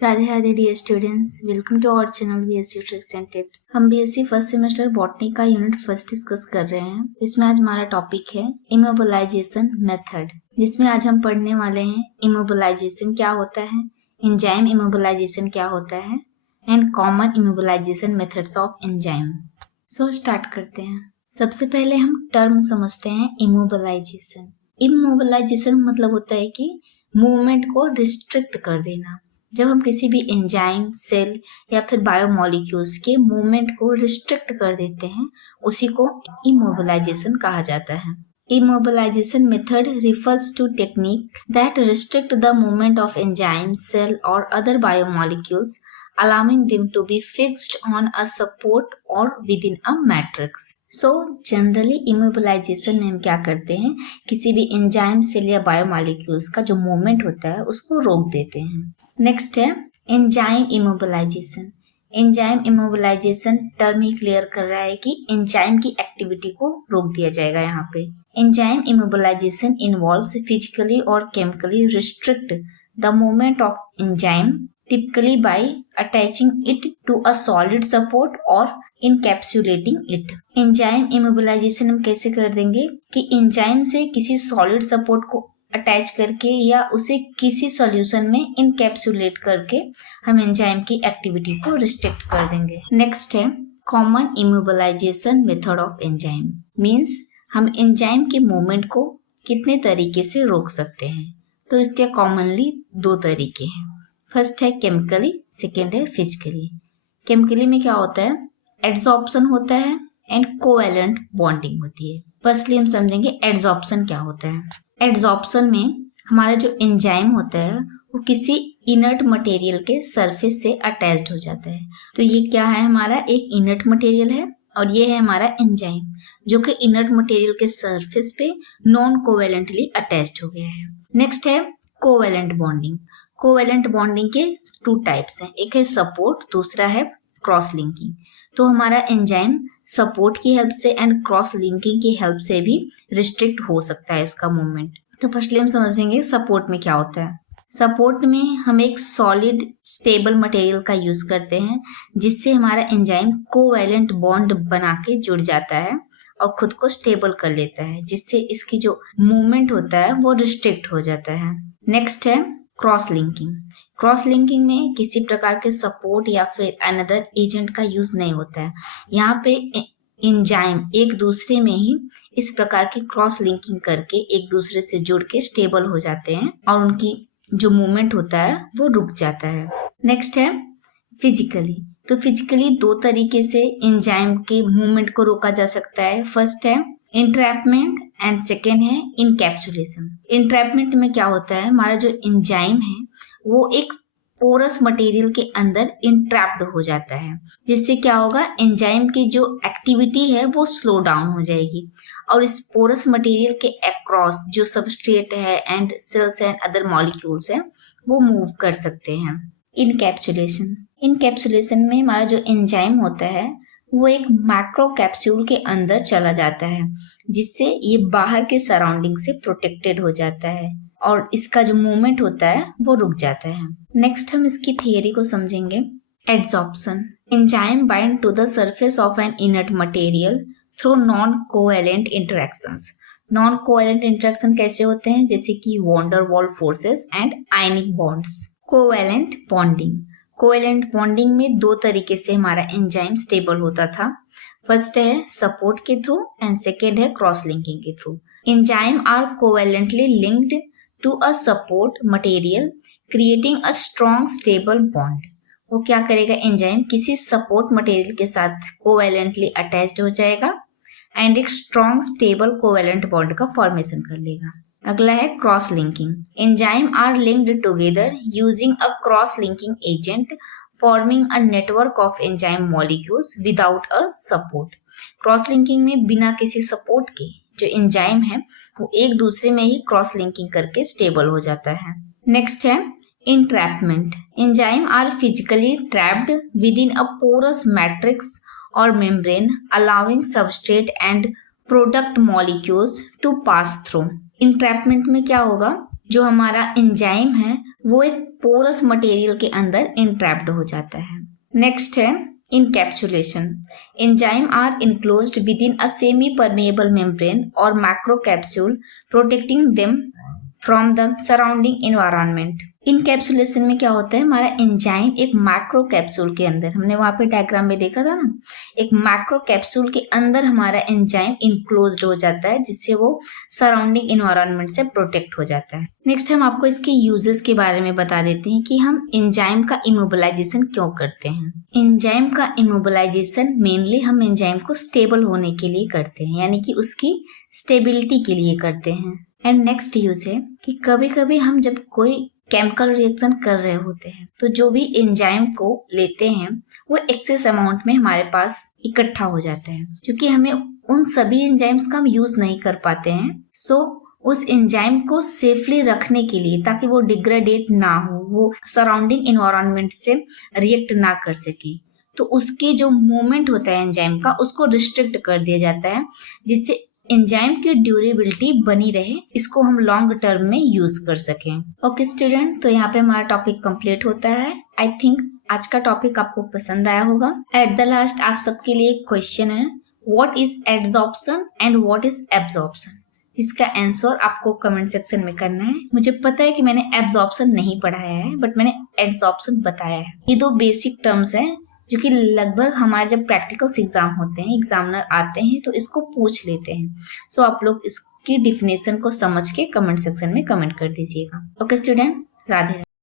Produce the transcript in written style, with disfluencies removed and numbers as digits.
Radhe Radhe dear students, welcome to our channel BSc tricks and tips. हम BSc first semester botany का unit first discuss कर रहे हैं। इसमें आज हमारा टॉपिक है इमोबिलाइजेशन मेथड, जिसमें आज हम पढ़ने वाले हैं इमोबिलाइजेशन क्या होता है, एंजाइम इमोबिलाइजेशन क्या होता है and common immobilisation methods of enzyme. So start करते हैं। सबसे पहले हम टर्म समझते हैं इमोबिलाइजेशन। इमोबिलाइजेशन मतलब होता है कि मूवमेंट को रिस्ट्रिक्ट कर देना। जब हम किसी भी एंजाइम, सेल या फिर बायोमोलिक्यूल्स के मूवमेंट को रिस्ट्रिक्ट कर देते हैं, उसी को इमोबिलाइजेशन कहा जाता है। Immobilization method refers to technique that restrict the movement of enzymes, cell or other biomolecules, allowing them to be fixed on a support or within a matrix. So generally immobilization में हम क्या करते हैं, किसी भी एंजाइम, सेल या biomolecules का जो मूवमेंट होता है उसको रोक देते हैं। नेक्स्ट है enzyme immobilization. Enzyme immobilization term ही क्लियर कर रहा है कि एंजाइम की एक्टिविटी को रोक दिया जाएगा। यहाँ पे एंजाइम इमोबिलाइजेशन इन्वॉल्व्स फिजिकली और chemically restrict the movement of enzyme, typically by attaching it to a solid support और इनकैप्सुलेटिंग इट। एंजाइम इमोबिलाइजेशन हम कैसे कर देंगे कि एंजाइम से किसी सॉलिड सपोर्ट को अटैच करके या उसे किसी सॉल्यूशन में इनकैप्सुलेट करके हम एंजाइम की एक्टिविटी को रिस्ट्रिक्ट कर देंगे। नेक्स्ट है common immobilisation method of enzyme. Means हम एंजाइम के मूवमेंट को कितने तरीके से रोक सकते हैं। तो इसके कॉमनली दो तरीके हैं। फर्स्ट है केमिकली, सेकेंड है फिजिकली। केमिकली में क्या होता है, एड्सॉर्प्शन होता है एंड कोवैलेंट बॉन्डिंग होती है। फर्स्टली हम समझेंगे एड्सॉर्प्शन क्या होता है। एड्सॉर्प्शन में हमारा जो एंजाइम होता है वो किसी इनर्ट मटेरियल के सरफेस से अटैच्ड हो जाता है। तो ये क्या है, हमारा एक इनर्ट मटेरियल है और ये है हमारा एंजाइम जो कि इनर्ट मटेरियल के सरफेस पे नॉन कोवैलेंटली अटैच्ड हो गया है। नेक्स्ट है कोवैलेंट बॉन्डिंग। कोवैलेंट बॉन्डिंग के टू टाइप्स हैं, एक है सपोर्ट, दूसरा है क्रॉस लिंकिंग। तो हमारा एंजाइम सपोर्ट की हेल्प से एंड क्रॉस लिंकिंग की हेल्प से भी रिस्ट्रिक्ट हो सकता है इसका मूवमेंट। तो फर्स्टली हम समझेंगे सपोर्ट में क्या होता है। सपोर्ट में हम एक सॉलिड स्टेबल मटेरियल का यूज करते हैं जिससे हमारा एंजाइम कोवैलेंट बॉन्ड बना के जुड़ जाता है और खुद को स्टेबल कर लेता है, जिससे इसकी जो मूवमेंट होता है वो रिस्ट्रिक्ट हो जाता है। नेक्स्ट है क्रॉस लिंकिंग। क्रॉस लिंकिंग में किसी प्रकार के सपोर्ट या फिर अनदर एजेंट का यूज नहीं होता है। यहाँ पे एंजाइम एक दूसरे में ही इस प्रकार की क्रॉस लिंकिंग करके एक दूसरे से जुड़ के स्टेबल हो जाते हैं और उनकी जो मूवमेंट होता है वो रुक जाता है। नेक्स्ट है फिजिकली। तो फिजिकली दो तरीके से एंजाइम के मूवमेंट को रोका जा सकता है। फर्स्ट है इंट्रैपमेंट एंड सेकेंड है इनकैप्सुलेशन। इंट्रैपमेंट में क्या होता है, हमारा जो एंजाइम है वो एक पोरस मटेरियल के अंदर इंट्रैप्ड हो जाता है, जिससे क्या होगा, एंजाइम की जो एक्टिविटी है वो स्लो डाउन हो जाएगी और इस पोरस मटेरियल के अक्रॉस जो सबस्ट्रेट है and cells and other molecules है वो मूव कर सकते हैं। इनकैप्सुलेशन। इनकैप्सुलेशन में हमारा जो एंजाइम होता है वो एक मैक्रो कैप्सूल के अंदर चला जाता है, जिससे ये बाहर के सराउंडिंग से प्रोटेक्टेड हो जाता है और इसका जो मूवमेंट होता है वो रुक जाता है। नेक्स्ट हम इसकी थियरी को समझेंगे। Adsorption. Enzyme bind to the surface of an inert material through non covalent interactions. Non covalent interaction कैसे होते हैं, जैसे कि van der Waals forces and ionic bonds. Covalent bonding. Covalent bonding में दो तरीके से हमारा एंजाइम स्टेबल होता था। फर्स्ट है सपोर्ट के थ्रू एंड सेकेंड है क्रॉस लिंकिंग के through. Enzyme are covalently linked to a support material creating a strong stable bond। वो क्या करेगा, एंजाइम किसी सपोर्ट मटेरियल के साथ कोवैलेंटली अटैच्ड हो जाएगा एंड एक स्ट्रॉन्ग स्टेबल कोवैलेंट बॉन्ड का फॉर्मेशन कर लेगा। अगला है cross linking. Enzyme are linked together using a cross linking agent forming a network of enzyme molecules without a support. Cross linking में बिना किसी सपोर्ट के जो एंजाइम है वो एक दूसरे में ही क्रॉस लिंकिंग करके स्टेबल हो जाता है। नेक्स्ट है entrapment. Enzyme are physically trapped within a porous matrix or membrane allowing substrate and product molecules to pass through. Entrapment में क्या होगा, जो हमारा एंजाइम है वो एक पोरस मटेरियल के अंदर इंट्रैप्ड हो जाता है। नेक्स्ट है encapsulation. Enzymes are enclosed within a semi-permeable membrane or macrocapsule, protecting them from the surrounding environment. Encapsulation में क्या होता है, हमारा एंजाइम एक मैक्रो कैप्सूल के अंदर, हमने वहां पे डायग्राम में देखा था ना, एक मैक्रो कैप्सूल के अंदर हमारा एंजाइम इनक्लोज्ड हो जाता है, जिससे वो सराउंडिंग एनवायरनमेंट से प्रोटेक्ट हो जाता है। नेक्स्ट हम आपको इसके यूजेस के बारे में बता देते हैं कि हम एंजाइम का इमोबिलाइजेशन क्यों करते हैं। एंजाइम का इमोबिलाइजेशन मेनली हम एंजाइम को स्टेबल होने के लिए करते हैं, यानी कि उसकी स्टेबिलिटी के लिए करते हैं। एंड नेक्स्ट यूज है कि कभी कभी हम जब कोई केमिकल रिएक्शन कर रहे होते हैं तो जो भी एंजाइम को लेते हैं वो एक्सेस अमाउंट में हमारे पास इकट्ठा हो जाते हैं, क्योंकि हमें उन सभी एंजाइम्स का हम यूज नहीं कर पाते हैं। सो उस एंजाइम को सेफली रखने के लिए, ताकि वो डिग्रेडेट ना हो, वो सराउंडिंग एनवायरनमेंट से रिएक्ट ना कर सके, तो उसके जो मूवमेंट होता है एंजाइम का उसको रिस्ट्रिक्ट कर दिया जाता है, जिससे एंजाइम की ड्यूरेबिलिटी बनी रहे, इसको हम लॉन्ग टर्म में यूज कर सकें। ओके स्टूडेंट, तो यहाँ पे हमारा टॉपिक कंप्लीट होता है। आई थिंक आज का टॉपिक आपको पसंद आया होगा। एट द लास्ट आप सबके लिए एक क्वेश्चन है, what is adsorption and what is absorption. इसका आंसर आपको कमेंट सेक्शन में करना है। मुझे पता है कि मैंने एब्जॉर्प्शन नहीं पढ़ाया है, बट मैंने एड्सॉर्प्शन बताया है। ये दो बेसिक टर्म्स हैं जो कि लगभग हमारे जब प्रैक्टिकल्स एग्जाम होते हैं, एग्जामिनर आते हैं तो इसको पूछ लेते हैं। सो आप लोग इसकी डिफिनेशन को समझ के कमेंट सेक्शन में कमेंट कर दीजिएगा। Okay student, Radhe Radhe.